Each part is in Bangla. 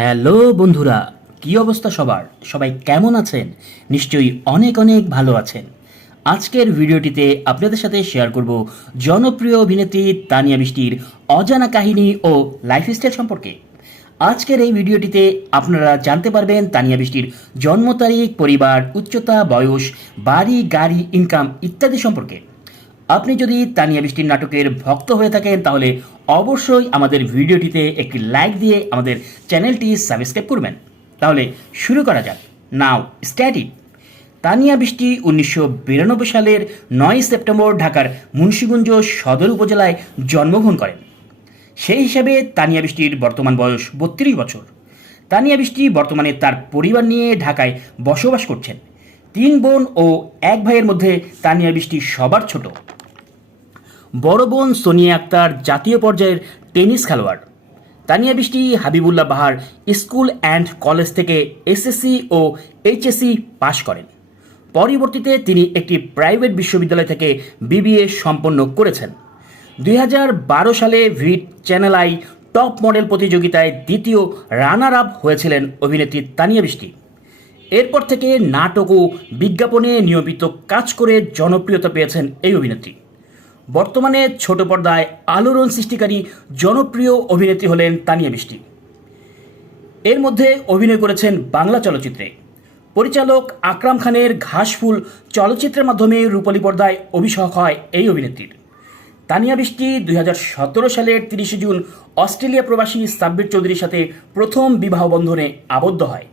হ্যালো বন্ধুরা, কি অবস্থা সবার? সবাই কেমন আছেন? নিশ্চয়ই অনেক অনেক ভালো আছেন। আজকের ভিডিওটিতে আপনাদের সাথে শেয়ার করব জনপ্রিয় অভিনেত্রী তানিয়া বৃষ্টির অজানা কাহিনী ও লাইফস্টাইল সম্পর্কে। আজকের এই ভিডিওটিতে আপনারা জানতে পারবেন তানিয়া বৃষ্টির জন্ম তারিখ, পরিবার, উচ্চতা, বয়স, বাড়ি, গাড়ি, ইনকাম ইত্যাদি সম্পর্কে। আপনি যদি তানিয়া বৃষ্টির নাটকের ভক্ত হয়ে থাকেন তাহলে অবশ্যই আমাদের ভিডিওটিতে একটি লাইক দিয়ে আমাদের চ্যানেলটি সাবস্ক্রাইব করবেন। তাহলে শুরু করা যাক। নাও স্টার্ট ইট। তানিয়া বৃষ্টি 1992 সালের 9 সেপ্টেম্বর ঢাকার মুন্সিগঞ্জ সদর উপজেলায় জন্মগ্রহণ করেন। সেই হিসাবে তানিয়া বৃষ্টির বর্তমান বয়স 32 বছর। তানিয়া বৃষ্টি বর্তমানে তার পরিবার নিয়ে ঢাকায় বসবাস করছেন। 3 বোন ও 1 ভাইয়ের মধ্যে তানিয়া বৃষ্টি সবার ছোট। বড় বোন সোনিয়া আক্তার জাতীয় পর্যায়ের টেনিস খেলোয়াড়। তানিয়া বৃষ্টি হাবিবুল্লাহ বাহার স্কুল অ্যান্ড কলেজ থেকে এসএসসি ও এইচএসসি পাশ করেন। পরবর্তীতে তিনি একটি প্রাইভেট বিশ্ববিদ্যালয় থেকে বিবিএ সম্পন্ন করেছেন। 2012 সালে ভিট চ্যানেল আই টপ মডেল প্রতিযোগিতায় দ্বিতীয় রানার আপ হয়েছিলেন অভিনেত্রী তানিয়া বৃষ্টি। এরপর থেকে নাটক ও বিজ্ঞাপনে নিয়মিত কাজ করে জনপ্রিয়তা পেয়েছেন এই অভিনেত্রী। বর্তমানে ছোট পর্দায় আলোড়ন সৃষ্টিকারী জনপ্রিয় অভিনেত্রী হলেন তানিয়া বৃষ্টি। এর মধ্যে অভিনয় করেছেন বাংলা চলচ্চিত্রে। পরিচালক আকরাম খানের ঘাসফুল চলচ্চিত্রের মাধ্যমে রূপালী পর্দায় অভিষেক হয় এই অভিনেত্রীর। তানিয়া বৃষ্টি 2017 সালের 30 জুন অস্ট্রেলিয়া প্রবাসী সাব্বির চৌধুরীর সাথে প্রথম বিবাহ বন্ধনে আবদ্ধ হয়।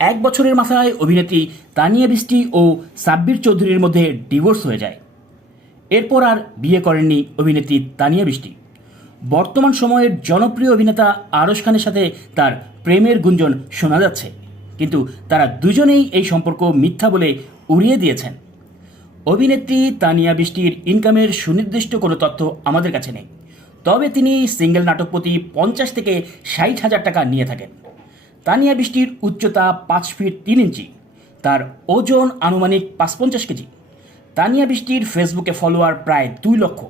1 বছরের মাথায় অভিনেত্রী তানিয়া বৃষ্টি ও সাব্বির চৌধুরীর মধ্যে ডিভোর্স হয়ে যায়। এরপর আর বিয়ে করেননি অভিনেত্রী তানিয়া বৃষ্টি। বর্তমান সময়ের জনপ্রিয় অভিনেতা আরশ খানের সাথে তার প্রেমের গুঞ্জন শোনা যাচ্ছে, কিন্তু তারা দুজনেই এই সম্পর্ক মিথ্যা বলে উড়িয়ে দিয়েছেন। অভিনেত্রী তানিয়া বৃষ্টির ইনকামের সুনির্দিষ্ট কোনো তথ্য আমাদের কাছে নেই, তবে তিনি সিঙ্গেল নাটক প্রতি 50 থেকে 60,000 টাকা নিয়ে থাকেন। তানিয়া বৃষ্টির উচ্চতা 5 ফিট 3 ইঞ্চি, তার ওজন আনুমানিক 55 কেজি। তানিয়া বৃষ্টির ফেসবুকে ফলোয়ার প্রায় 2 লক্ষ।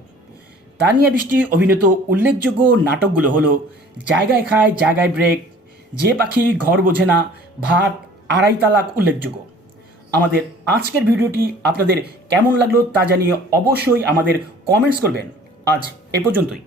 তানিয়া বৃষ্টি অভিনীত উল্লেখযোগ্য নাটকগুলো হলো জায়গায় খায় জায়গায় ব্রেক, যে পাখি ঘর বোঝে না, ভাত, আড়াই তালাক উল্লেখযোগ্য। আমাদের আজকের ভিডিওটি আপনাদের কেমন লাগলো তা জানিয়ে অবশ্যই আমাদের কমেন্টস করবেন। আজ এ পর্যন্তই।